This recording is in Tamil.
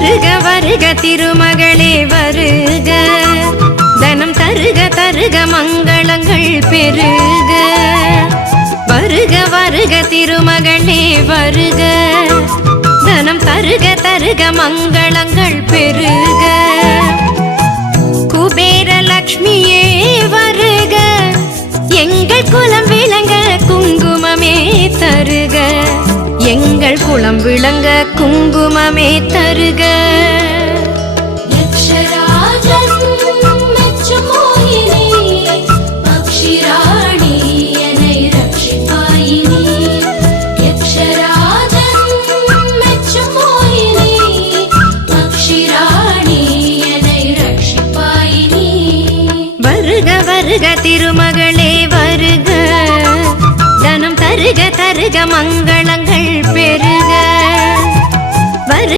வருக வருக திருமகளே வருக, தனம் தருக தருக மங்களங்கள் பெருக. வருக வருக திருமகளே வருக, தனம் தருக தருக மங்களங்கள் பெருக. குபேர லக்ஷ்மியே வருக, எங்கள் குலம் விளங்க குங்குமமே தருக, எங்கள் குலம் விளங்க குங்குமமே தருக. வருக திருமகளே வருக, தனம் தருக தருக மங்கள